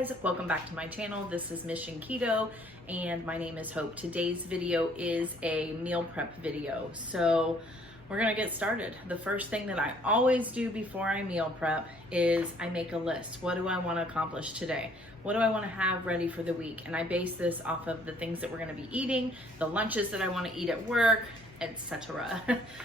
guys, welcome back to my channel. This is Mission Keto and my name is Hope. Today's video is a meal prep video. So we're gonna get started. The first thing that I always do before I meal prep is I make a list. What do I want to accomplish today? What do I want to have ready for the week? And I base this off of the things that we're going to be eating, the lunches that I want to eat at work, etc.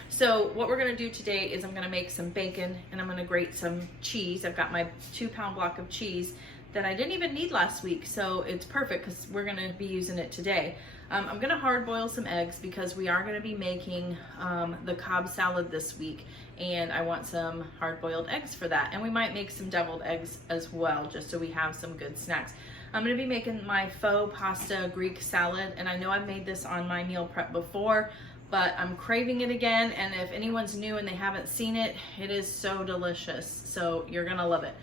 So what we're going to do today is I'm going to make some bacon and I'm going to grate some cheese. I've got my 2-pound block of cheese that I didn't even need last week, so it's perfect because we're going to be using it today. I'm going to hard boil some eggs because we are going to be making the Cobb salad this week, and I want some hard boiled eggs for that. And we might make some deviled eggs as well, just so we have some good snacks. I'm going to be making my faux pasta Greek salad, and I know I've made this on my meal prep before, but I'm craving it again, and if anyone's new and they haven't seen it, it is so delicious, so you're gonna love it.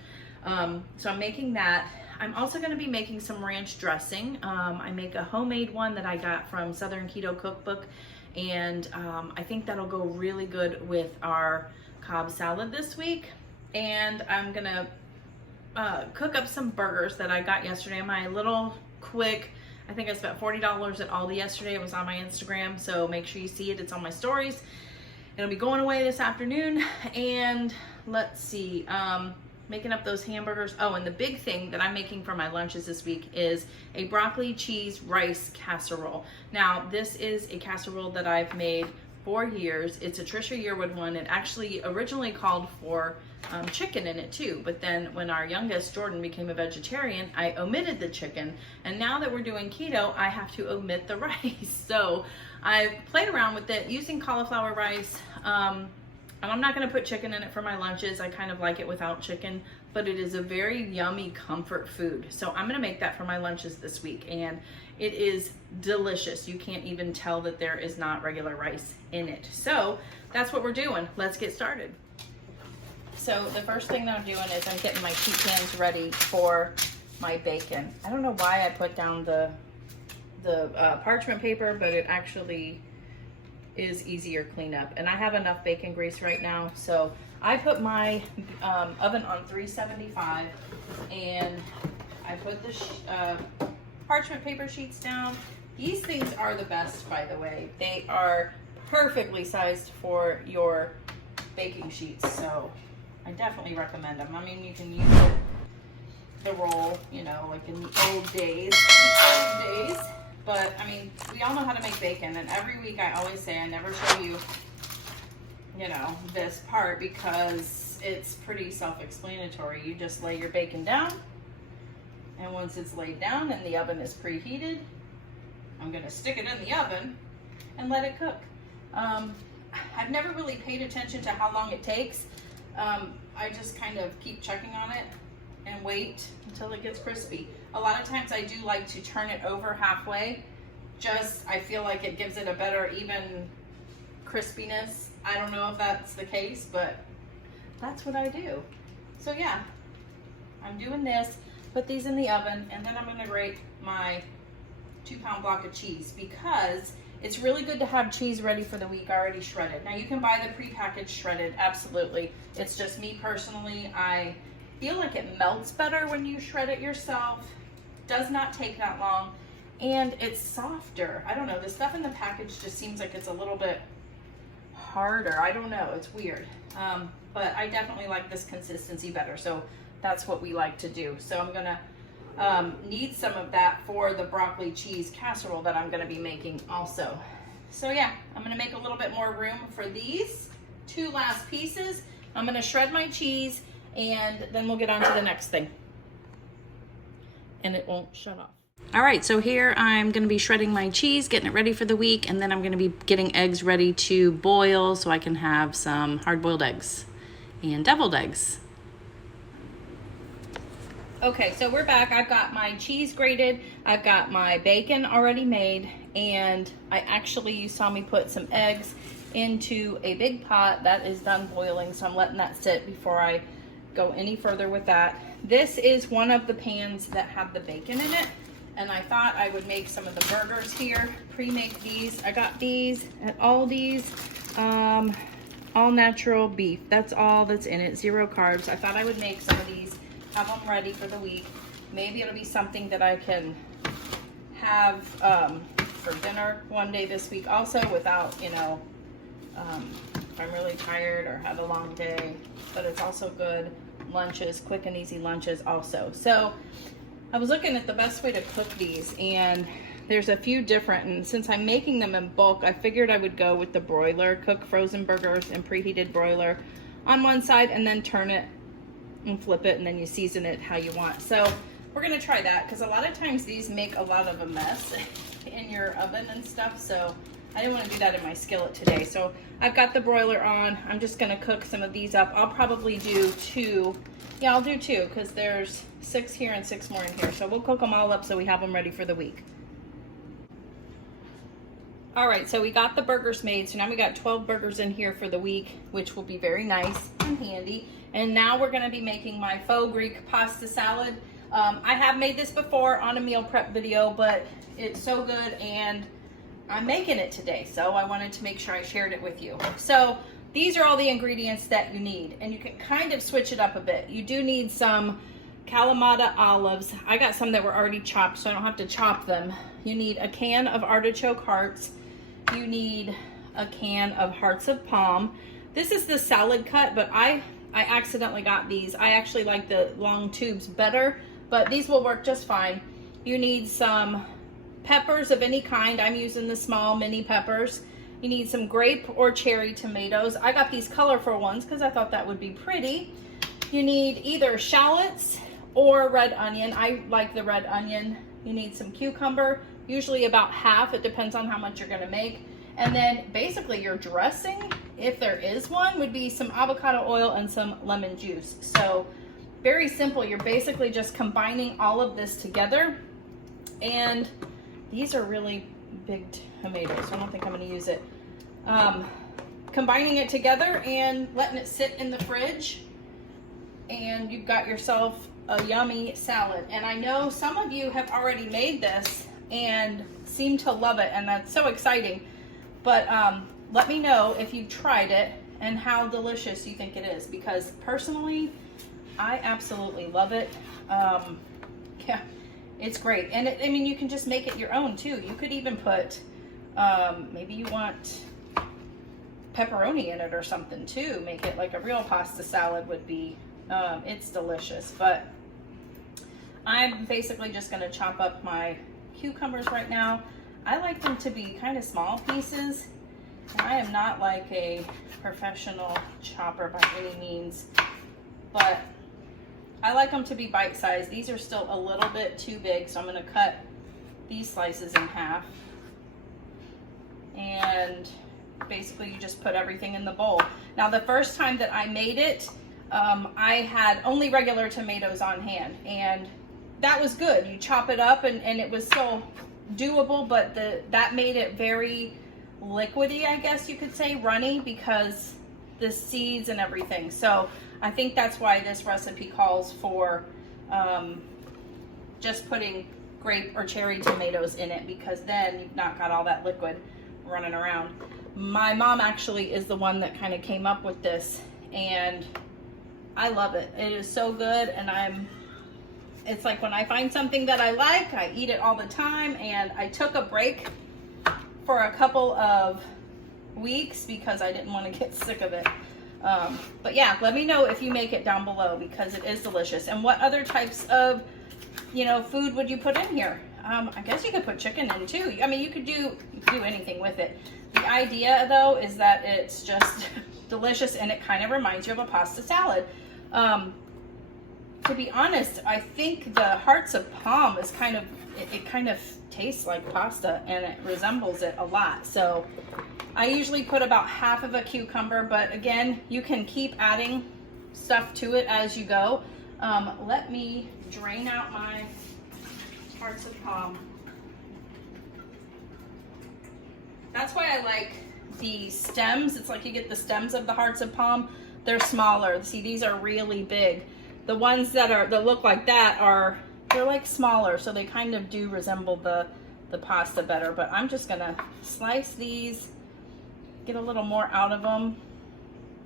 So I'm making that. I'm also gonna be making some ranch dressing. I make a homemade one that I got from Southern Keto Cookbook, and I think that'll go really good with our Cobb salad this week. And I'm gonna cook up some burgers that I got yesterday. My little quick, I think I spent $40 at Aldi yesterday. It was on my Instagram, so make sure you see it. It's on my stories. It'll be going away this afternoon. And let's see, making up those hamburgers. Oh, and the big thing that I'm making for my lunches this week is a broccoli cheese rice casserole. Now, this is a casserole that I've made for years. It's a Trisha Yearwood one. It actually originally called for chicken in it too, but then when our youngest Jordan became a vegetarian, I omitted the chicken, and now that we're doing keto, I have to omit the rice. So I've played around with it using cauliflower rice, and I'm not going to put chicken in it for my lunches. I kind of like it without chicken, but it is a very yummy comfort food. So I'm going to make that for my lunches this week, and it is delicious. You can't even tell that there is not regular rice in it. So that's what we're doing. Let's get started. So the first thing that I'm doing is I'm getting my sheet pans ready for my bacon. I don't know why I put down the parchment paper, but it actually is easier cleanup. And I have enough bacon grease right now, so I put my oven on 375, and I put the parchment paper sheets down. These things are the best, by the way. They are perfectly sized for your baking sheets, so I definitely recommend them. I mean, you can use the roll, you know, like in the old days. But I mean, we all know how to make bacon, and every week I always say I never show you, you know, this part because it's pretty self-explanatory. You just lay your bacon down, and once it's laid down and the oven is preheated, I'm gonna stick it in the oven and let it cook. I've never really paid attention to how long it takes. I just kind of keep checking on it and wait until it gets crispy. A lot of times I do like to turn it over halfway. I feel like it gives it a better even crispiness. I don't know if that's the case, but that's what I do. So yeah, I'm doing this, put these in the oven, and then I'm gonna grate my 2-pound block of cheese because it's really good to have cheese ready for the week already shredded. Now you can buy the prepackaged shredded, absolutely. It's just me personally, I feel like it melts better when you shred it yourself. Does not take that long, and it's softer. I don't know, the stuff in the package just seems like it's a little bit harder. I don't know, it's weird. But I definitely like this consistency better, so that's what we like to do. So I'm gonna need some of that for the broccoli cheese casserole that I'm gonna be making also. So yeah, I'm gonna make a little bit more room for these 2 last pieces. I'm gonna shred my cheese, and then we'll get on to the next thing. And it won't shut off. All right, so here I'm gonna be shredding my cheese, getting it ready for the week, and then I'm gonna be getting eggs ready to boil so I can have some hard-boiled eggs and deviled eggs. Okay, so we're back. I've got my cheese grated, I've got my bacon already made, and you saw me put some eggs into a big pot that is done boiling, so I'm letting that sit before I go any further with that. This is one of the pans that have the bacon in it, and I thought I would make some of the burgers here, pre-make these. I got these at Aldi's, all natural beef. That's all that's in it, 0 carbs. I thought I would make some of these, have them ready for the week. maybe it'll be something that I can have for dinner one day this week also without, you know, if I'm really tired or had a long day. But it's also good lunches, quick and easy lunches also. So I was looking at the best way to cook these, and there's a few different, and since I'm making them in bulk, I figured I would go with the broiler, cook frozen burgers in preheated broiler on one side and then turn it and flip it, and then you season it how you want. So we're gonna try that because a lot of times these make a lot of a mess in your oven and stuff, so I didn't want to do that in my skillet today. So I've got the broiler on. I'm just gonna cook some of these up. I'll probably do 2. Yeah, I'll do 2 because there's 6 here and 6 more in here. So we'll cook them all up so we have them ready for the week. All right, so we got the burgers made. So now we got 12 burgers in here for the week, which will be very nice and handy. And now we're gonna be making my faux Greek pasta salad. I have made this before on a meal prep video, but it's so good and I'm making it today. So I wanted to make sure I shared it with you. So these are all the ingredients that you need, and you can kind of switch it up a bit. You do need some Kalamata olives. I got some that were already chopped, so I don't have to chop them. You need a can of artichoke hearts. You need a can of hearts of palm. This is the salad cut, but I accidentally got these. I actually like the long tubes better, but these will work just fine. You need some peppers of any kind. I'm using the small mini peppers. You need some grape or cherry tomatoes. I got these colorful ones because I thought that would be pretty. You need either shallots or red onion. I like the red onion. You need some cucumber, usually about half. It depends on how much you're gonna make. And then basically your dressing, if there is one, would be some avocado oil and some lemon juice. So very simple. You're basically just combining all of this together. And these are really big tomatoes, so I don't think I'm gonna use it. Combining it together and letting it sit in the fridge, and you've got yourself a yummy salad. And I know some of you have already made this and seem to love it, and that's so exciting. But let me know if you've tried it and how delicious you think it is, because personally, I absolutely love it. Yeah, it's great. And I mean, you can just make it your own too. You could even put, maybe you want pepperoni in it or something too. Make it like a real pasta salad would be. It's delicious. But I'm basically just gonna chop up my cucumbers right now. I like them to be kind of small pieces. I am not like a professional chopper by any means, but I like them to be bite-sized. These are still a little bit too big, so I'm gonna cut these slices in half. And basically you just put everything in the bowl. Now the first time that I made it, I had only regular tomatoes on hand, and that was good. You chop it up and it was still doable, but that made it very liquidy, I guess you could say, runny, because the seeds and everything. So I think that's why this recipe calls for just putting grape or cherry tomatoes in it, because then you've not got all that liquid running around. My mom actually is the one that kind of came up with this, and I love it. It is so good, and it's like when I find something that I like, I eat it all the time. And I took a break for a couple of weeks because I didn't want to get sick of it. But yeah, let me know if you make it down below, because it is delicious. And what other types of, food would you put in here? I guess you could put chicken in too. I mean, you could do anything with it. The idea though is that it's just delicious, and it kind of reminds you of a pasta salad. To be honest, I think the hearts of palm is kind of tastes like pasta, and it resembles it a lot. So I usually put about half of a cucumber, but again, you can keep adding stuff to it as you go. Let me drain out my hearts of palm. That's why I like the stems. It's like you get the stems of the hearts of palm. They're smaller. See, these are really big. The ones that look like that they're like smaller, so they kind of do resemble the pasta better. But I'm just gonna slice these, get a little more out of them,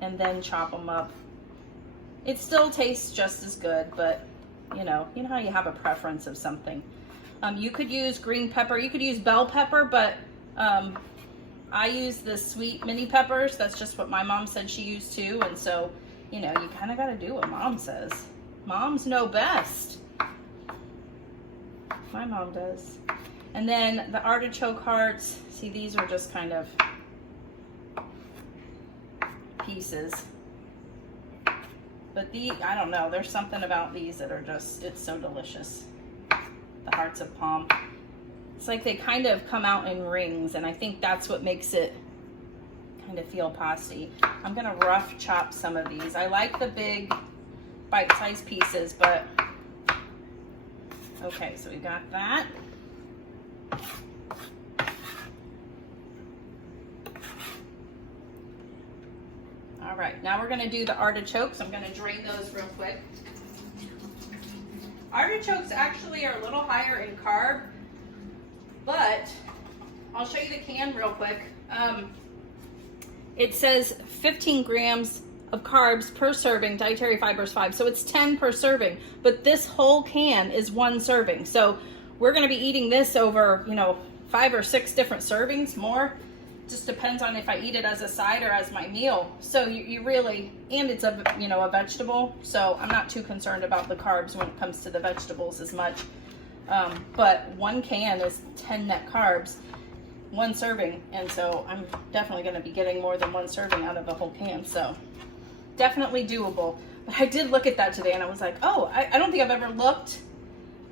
and then chop them up. It still tastes just as good, but you know how you have a preference of something. You could use green pepper, you could use bell pepper, but I use the sweet mini peppers. That's just what my mom said she used too. And so, you know, you kind of got to do what mom says. Moms know best. My mom does. And then the artichoke hearts, see, these are just kind of pieces. But I don't know, there's something about these that are just, it's so delicious. The hearts of palm. It's like they kind of come out in rings, and I think that's what makes it kind of feel pasty. I'm gonna rough chop some of these. I like the big bite-sized pieces, but okay, so we got that. All right, now we're gonna do the artichokes. I'm gonna drain those real quick. Artichokes actually are a little higher in carb, but I'll show you the can real quick. It says 15 grams of carbs per serving, dietary fibers 5, so it's 10 per serving, but this whole can is 1 serving. So we're gonna be eating this over, you know, 5 or 6 different servings, more. Just depends on if I eat it as a side or as my meal. So you really, and it's a, you know, a vegetable, so I'm not too concerned about the carbs when it comes to the vegetables as much. But 1 can is 10 net carbs, 1 serving, and so I'm definitely going to be getting more than 1 serving out of the whole can. So definitely doable. But I did look at that today, and I was like, oh, I don't think I've ever looked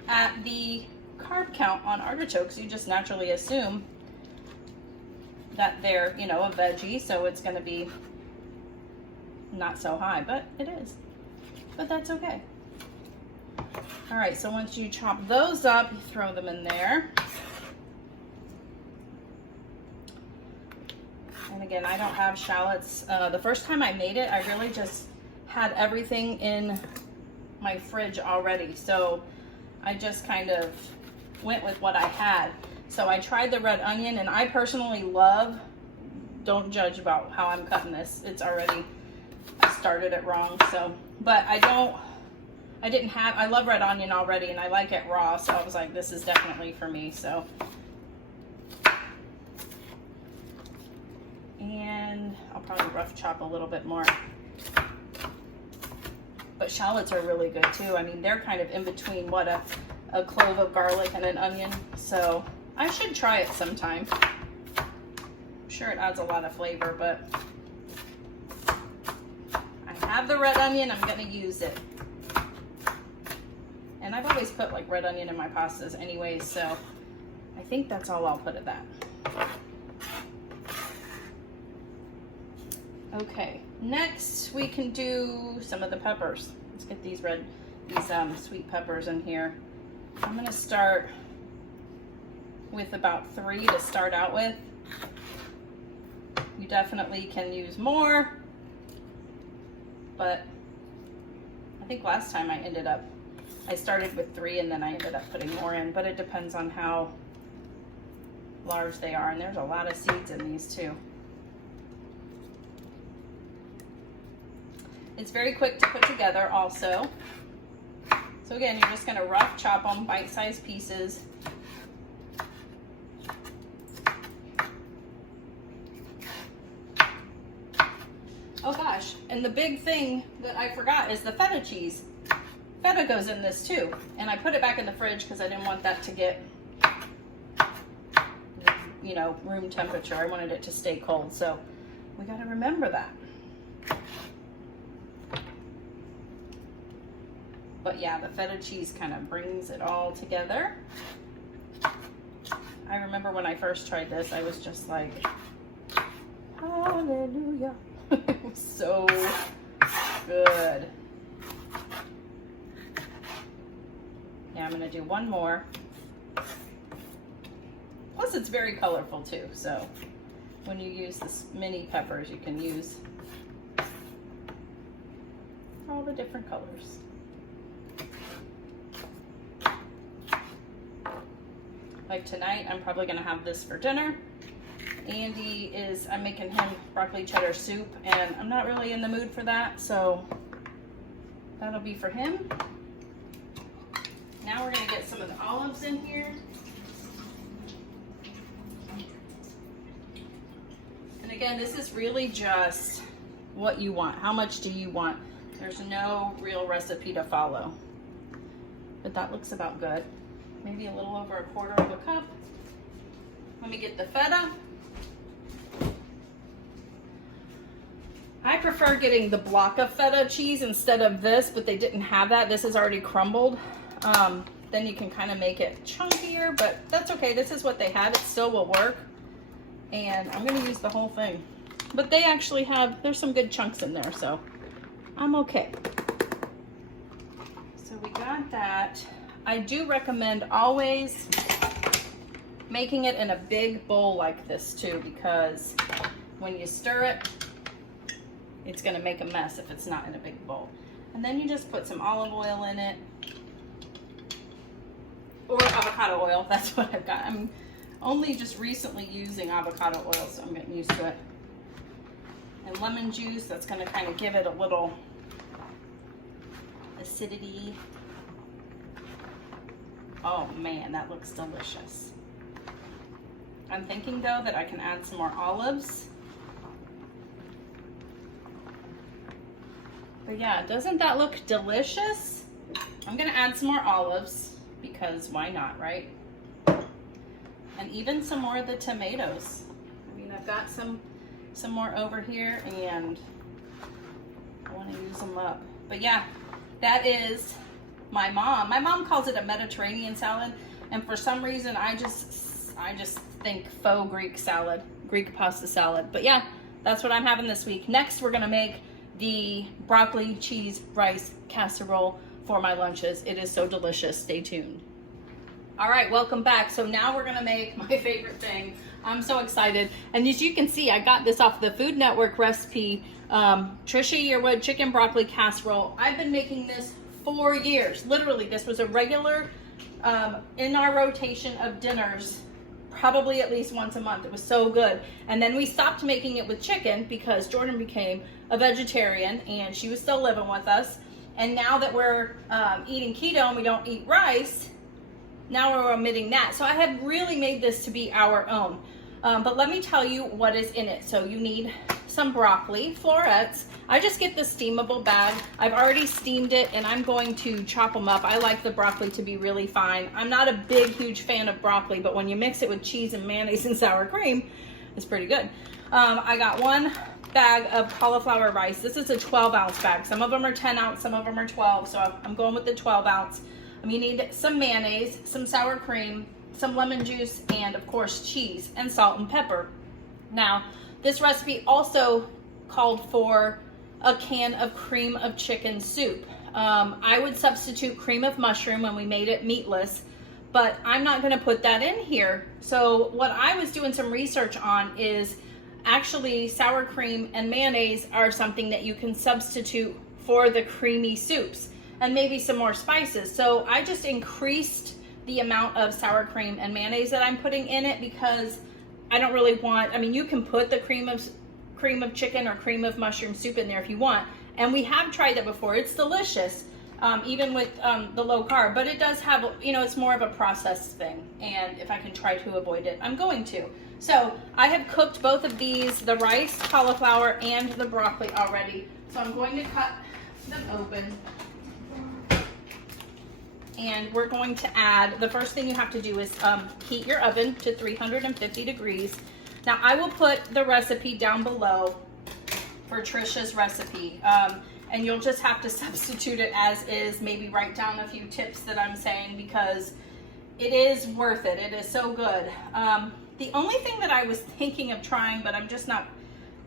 at the carb count on artichokes. You just naturally assume that they're, you know, a veggie, so it's going to be not so high, but it is. But that's okay. All right, so once you chop those up, you throw them in there. And again, I don't have shallots. The first time I made it, I really just had everything in my fridge already. So I just kind of went with what I had. So I tried the red onion, and I personally love, don't judge about how I'm cutting this. It's already, I started it wrong. So, but I love red onion already, and I like it raw. So I was like, this is definitely for me. So, and I'll probably rough chop a little bit more. But shallots are really good too. I mean, they're kind of in between what a clove of garlic and an onion. So I should try it sometime. I'm sure it adds a lot of flavor, but I have the red onion. I'm going to use it. And I've always put like red onion in my pastas anyway, so I think that's all I'll put of that. Okay, next we can do some of the peppers. Let's get these sweet peppers in here. I'm going to start with about 3 to start out with. You definitely can use more, but I think last time I started with 3 and then I ended up putting more in, but it depends on how large they are, and there's a lot of seeds in these too. It's very quick to put together also. So again, you're just going to rough chop them, bite-sized pieces. Oh gosh, and the big thing that I forgot is the feta cheese. Feta goes in this too, and I put it back in the fridge because I didn't want that to get, you know, room temperature. I wanted it to stay cold, so we got to remember that. But yeah, the feta cheese kind of brings it all together. I remember when I first tried this, I was just like, hallelujah. It was so good. Yeah, I'm gonna do one more. Plus it's very colorful too, so when you use this mini peppers, you can use all the different colors. Like tonight, I'm probably gonna have this for dinner. I'm making him broccoli cheddar soup, and I'm not really in the mood for that, so that'll be for him. Now we're gonna get some of the olives in here. And again, this is really just what you want. How much do you want? There's no real recipe to follow. But that looks about good. Maybe a little over 1/4 of a cup. Let me get the feta. I prefer getting the block of feta cheese instead of this, but they didn't have that. This is already crumbled. Then you can kind of make it chunkier, but that's okay. This is what they have. It still will work. And I'm gonna use the whole thing. But they actually have, there's some good chunks in there, so I'm okay. So we got that. I do recommend always making it in a big bowl like this too, because when you stir it, it's gonna make a mess if it's not in a big bowl. And then you just put some olive oil in it, or avocado oil. That's what I've got. I'm only just recently using avocado oil, so I'm getting used to it. And lemon juice, that's gonna kind of give it a little acidity. Oh man, that looks delicious. I'm thinking though that I can add some more olives. But yeah, doesn't that look delicious? I'm gonna add some more olives because why not, right? And even some more of the tomatoes. I mean, I've got some more over here and I want to use them up. But yeah, that is my mom. My mom calls it a Mediterranean salad, and for some reason I just think faux Greek salad, Greek pasta salad. But yeah, that's what I'm having this week. Next, we're gonna make the broccoli, cheese, rice casserole for my lunches. It is so delicious. Stay tuned. All right, welcome back. So now we're gonna make my favorite thing. I'm so excited. And as you can see, I got this off the Food Network recipe, Trisha Yearwood chicken broccoli casserole. I've been making this for years. Literally, this was a regular in our rotation of dinners, probably at least once a month. It was so good. And then we stopped making it with chicken because Jordan became a vegetarian and she was still living with us. And now that we're eating keto and we don't eat rice, now we're omitting that. So I have really made this to be our own. But let me tell you what is in it. So you need some broccoli, florets. I just get the steamable bag. I've already steamed it and I'm going to chop them up. I like the broccoli to be really fine. I'm not a big, huge fan of broccoli, but when you mix it with cheese and mayonnaise and sour cream, it's pretty good. I got 1 bag of cauliflower rice. This is a 12-ounce bag. Some of them are 10 ounce, some of them are 12. So I'm going with the 12 ounce. You need some mayonnaise, some sour cream, some lemon juice, and of course cheese and salt and pepper. Now, this recipe also called for a can of cream of chicken soup. I would substitute cream of mushroom when we made it meatless, but I'm not gonna put that in here. So what I was doing some research on is actually sour cream and mayonnaise are something that you can substitute for the creamy soups, and maybe some more spices. So I just increased the amount of sour cream and mayonnaise that I'm putting in it because I don't really want, I mean, you can put the cream of chicken or cream of mushroom soup in there if you want. And we have tried that before. It's delicious, even with the low carb, but it does have, you know, it's more of a processed thing. And if I can try to avoid it, I'm going to. So I have cooked both of these, the rice, cauliflower, and the broccoli already. So I'm going to cut them open. And we're going to add, the first thing you have to do is heat your oven to 350 degrees. Now I will put the recipe down below for Trisha's recipe. And you'll just have to substitute it as is, maybe write down a few tips that I'm saying because it is worth it. It is so good. The only thing that I was thinking of trying, but I'm just not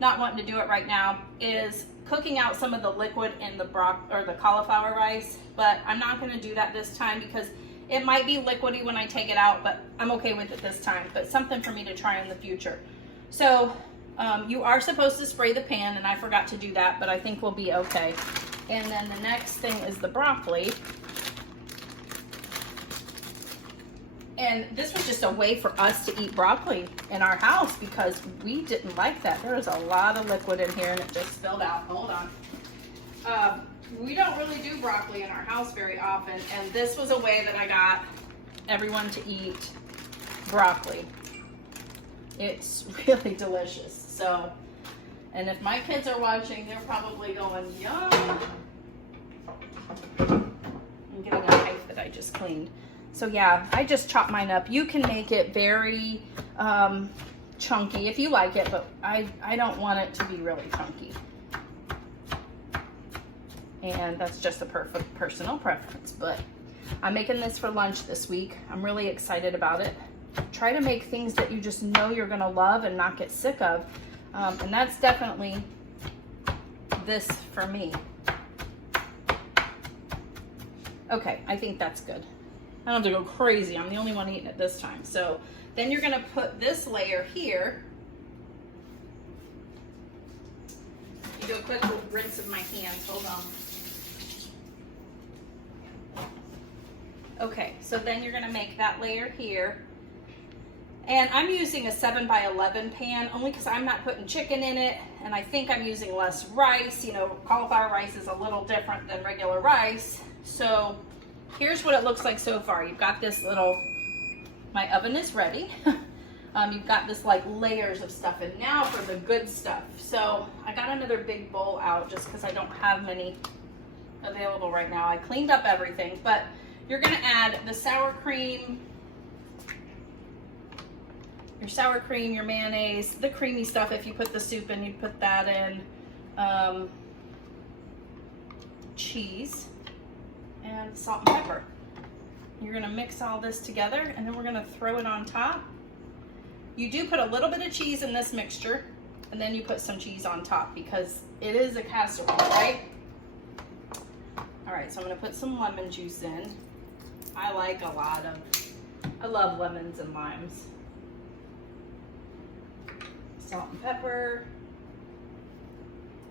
wanting to do it right now, is cooking out some of the liquid in the the cauliflower rice, but I'm not going to do that this time because it might be liquidy when I take it out, but I'm okay with it this time. But something for me to try in the future. So you are supposed to spray the pan, and I forgot to do that, but I think we'll be okay. And then the next thing is the broccoli. And this was just a way for us to eat broccoli in our house because we didn't like that. There was a lot of liquid in here and it just spilled out. Hold on. We don't really do broccoli in our house very often, and this was a way that I got everyone to eat broccoli. It's really delicious. So, and if my kids are watching, they're probably going, yum. I'm getting a knife that I just cleaned. So yeah, I just chop mine up. You can make it very chunky if you like it, but I don't want it to be really chunky. And that's just a perfect personal preference, but I'm making this for lunch this week. I'm really excited about it. Try to make things that you just know you're gonna love and not get sick of. And that's definitely this for me. Okay, I think that's good. I don't have to go crazy. I'm the only one eating it this time. So then you're gonna put this layer here. You do a quick rinse of my hands, hold on. Okay, so then you're gonna make that layer here. And I'm using a 7x11 pan only because I'm not putting chicken in it, and I think I'm using less rice. You know, cauliflower rice is a little different than regular rice. So here's what it looks like so far. You've got this little, my oven is ready. You've got this like layers of stuff, and now for the good stuff. So I got another big bowl out just because I don't have many available right now. I cleaned up everything, but you're gonna add the sour cream, your mayonnaise, the creamy stuff. If you put the soup in, you'd put that in. Cheese and salt and pepper. You're gonna mix all this together, and then we're gonna throw it on top. You do put a little bit of cheese in this mixture, and then you put some cheese on top because it is a casserole, right? All right, so I'm gonna put some lemon juice in. I love lemons and limes. Salt and pepper.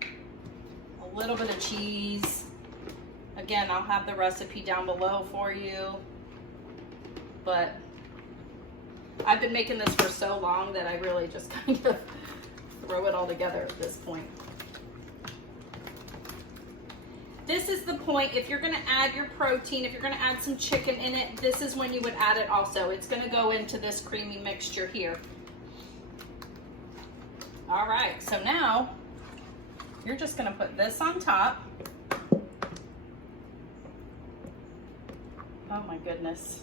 A little bit of cheese. Again, I'll have the recipe down below for you. But I've been making this for so long that I really just kind of throw it all together at this point. This is the point, if you're gonna add your protein, if you're gonna add some chicken in it, this is when you would add it also. It's gonna go into this creamy mixture here. All right, so now you're just gonna put this on top. Oh my goodness.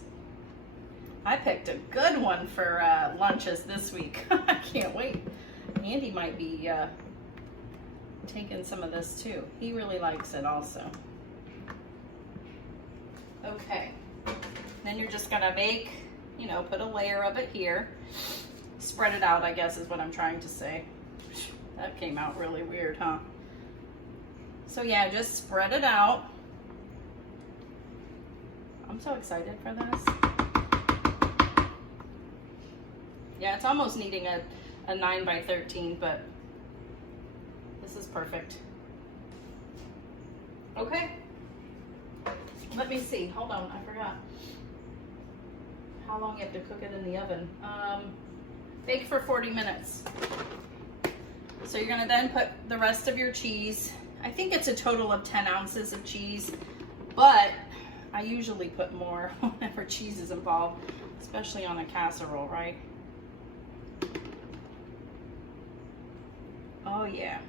I picked a good one for lunches this week. I can't wait. Andy might be taking some of this too. He really likes it also. Okay. Then you're just gonna make, you know, put a layer of it here. Spread it out, I guess is what I'm trying to say. That came out really weird, huh? So yeah, just spread it out. I'm so excited for this. Yeah, it's almost needing a 9x13, but this is perfect. Okay. Let me see. Hold on, I forgot. How long you have to cook it in the oven. Bake for 40 minutes. So you're gonna then put the rest of your cheese. I think it's a total of 10 ounces of cheese, but I usually put more whenever cheese is involved, especially on a casserole, right? Oh yeah.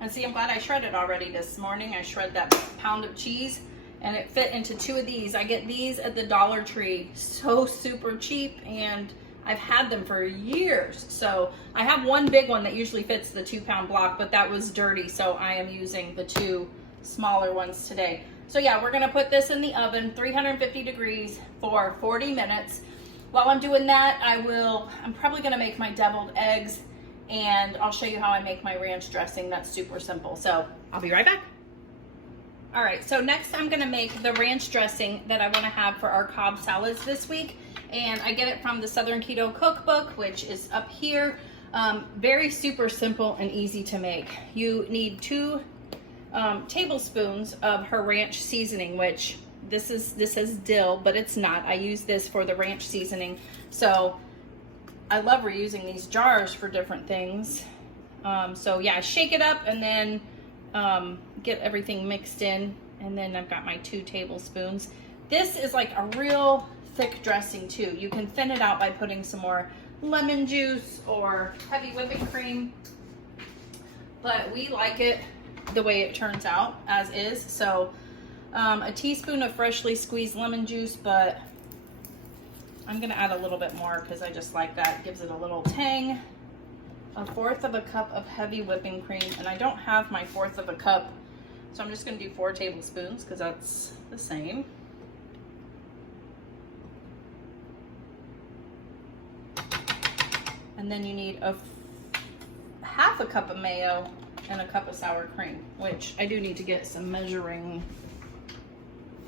And see, I'm glad I shredded already this morning. I shredded that pound of cheese and it fit into 2 of these. I get these at the Dollar Tree, so super cheap, and I've had them for years. So I have one big one that usually fits the 2-pound block, but that was dirty, so I am using the 2 smaller ones today. So yeah, we're gonna put this in the oven, 350 degrees for 40 minutes. While I'm doing that, I'm probably gonna make my deviled eggs, and I'll show you how I make my ranch dressing. That's super simple. So I'll be right back. All right, so next I'm gonna make the ranch dressing that I wanna have for our Cobb salads this week. And I get it from the Southern Keto Cookbook, which is up here. Very super simple and easy to make. You need 2 tablespoons of her ranch seasoning, which this says dill, but it's not. I use this for the ranch seasoning. So I love reusing these jars for different things. So yeah, shake it up and then get everything mixed in. And then I've got my 2 tablespoons. This is like a real thick dressing too. You can thin it out by putting some more lemon juice or heavy whipping cream. But we like it the way it turns out as is. So a teaspoon of freshly squeezed lemon juice, but I'm gonna add a little bit more because I just like that. It gives it a little tang. 1/4 cup of heavy whipping cream, and I don't have my 1/4 cup, so I'm just gonna do 4 tablespoons because that's the same. And then you need 1/2 cup of mayo and a cup of sour cream, which I do need to get some measuring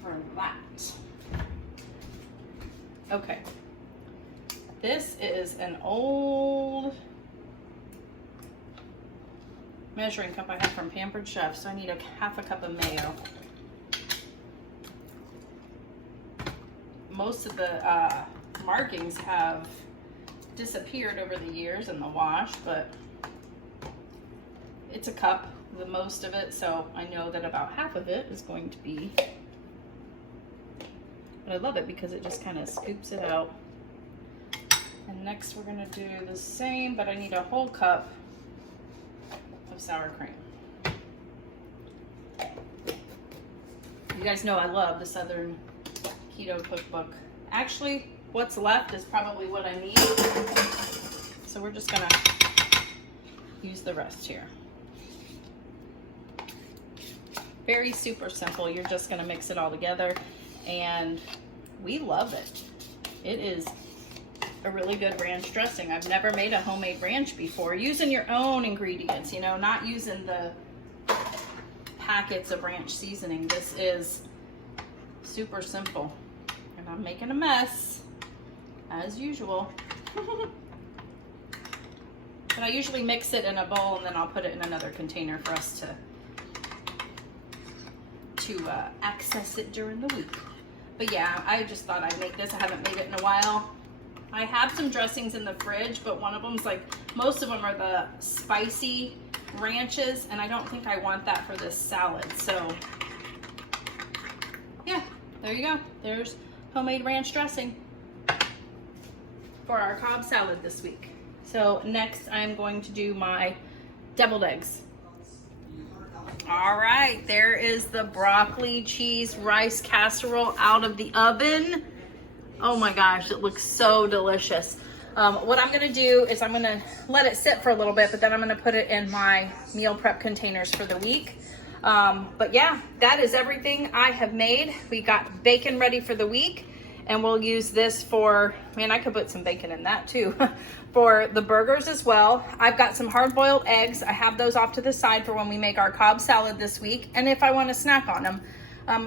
for that. Okay. This is an old measuring cup I have from Pampered Chef, so I need 1/2 cup of mayo. Most of the markings have disappeared over the years in the wash, but it's a cup, the most of it, so I know that about half of it is going to be, but I love it because it just kind of scoops it out. And next we're gonna do the same, but I need a whole cup of sour cream. You guys know I love the Southern Keto Cookbook. Actually, what's left is probably what I need. So we're just gonna use the rest here. Very super simple. You're just gonna mix it all together, and we love it. It is a really good ranch dressing. I've never made a homemade ranch before. Using your own ingredients, you know, not using the packets of ranch seasoning. This is super simple. And I'm making a mess, as usual. But I usually mix it in a bowl and then I'll put it in another container for us to access it during the week. But yeah, I just thought I'd make this. I haven't made it in a while. I have some dressings in the fridge, but one of them's like, most of them are the spicy ranches, and I don't think I want that for this salad. So yeah, there you go. There's homemade ranch dressing for our Cobb salad this week. So next I'm going to do my deviled eggs. All right, there is the broccoli cheese rice casserole out of the oven. Oh my gosh, it looks so delicious. What I'm gonna do is I'm gonna let it sit for a little bit, but then I'm gonna put it in my meal prep containers for the week. But yeah, that is everything I have made. We got bacon ready for the week, and we'll use this for, man, I could put some bacon in that too, for the burgers as well. I've got some hard-boiled eggs. I have those off to the side for when we make our Cobb salad this week, and if I want to snack on them.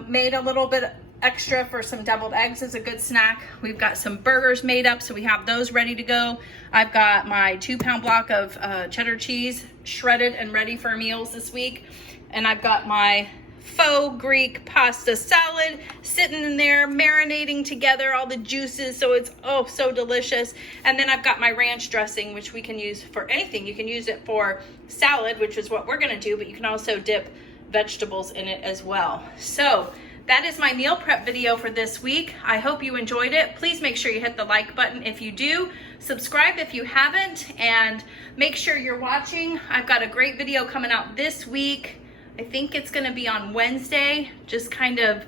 Made a little bit extra for some deviled eggs as a good snack. We've got some burgers made up, so we have those ready to go. I've got my 2-pound block of cheddar cheese shredded and ready for meals this week. And I've got my faux Greek pasta salad sitting in there, marinating together all the juices, so it's so delicious. And then I've got my ranch dressing, which we can use for anything. You can use it for salad, which is what we're gonna do, but you can also dip vegetables in it as well. So that is my meal prep video for this week. I hope you enjoyed it. Please make sure you hit the like button if you do. Subscribe if you haven't, and make sure you're watching. I've got a great video coming out this week. I think it's gonna be on Wednesday, just kind of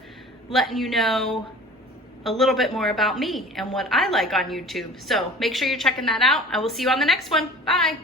letting you know a little bit more about me and what I like on YouTube. So make sure you're checking that out. I will see you on the next one. Bye.